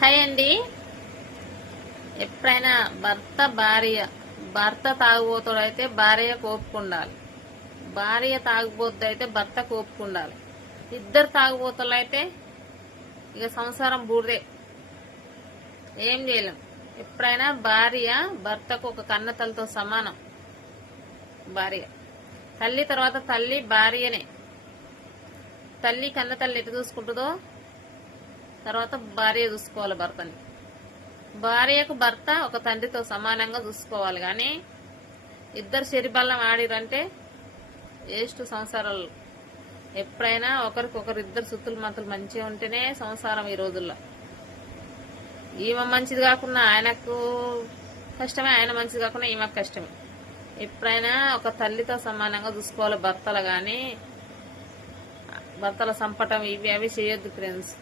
Hi అండి. ఎప్పుడైనా భర్త తాగుబోతుడైతే భార్య కోపుకుండాలి, భార్య తాగుబోతుడైతే భర్త కోపుకుండాలి. ఇద్దరు తాగుబోతులు అయితే ఇక సంసారం బూడిదే, ఏం చేయలేం. ఎప్పుడైనా భార్య భర్తకు ఒక కన్నతల్లితో సమానం. భార్య తల్లి తర్వాత తల్లి భార్యనే. తల్లి కన్న తల్లి ఎటు చూసుకుంటుందో తర్వాత భార్య చూసుకోవాలి భర్తని. భార్యకు భర్త ఒక తండ్రితో సమానంగా చూసుకోవాలి. కానీ ఇద్దరు శరిబల్లం ఆడిరంటే వేస్ట్ సంసారాలు. ఎప్పుడైనా ఒకరికొకరు ఇద్దరు సుత్తులు మంతులు మంచిగా ఉంటేనే సంసారం ఈ రోజుల్లో. ఈమె మంచిది కాకుండా ఆయనకు కష్టమే, ఆయన మంచిది కాకుండా ఈమెకు కష్టమే. ఎప్పుడైనా ఒక తల్లితో సమానంగా చూసుకోవాలి భర్తలు. కానీ భర్తల సంపటం ఇవి అవి చేయొద్దు ఫ్రెండ్స్.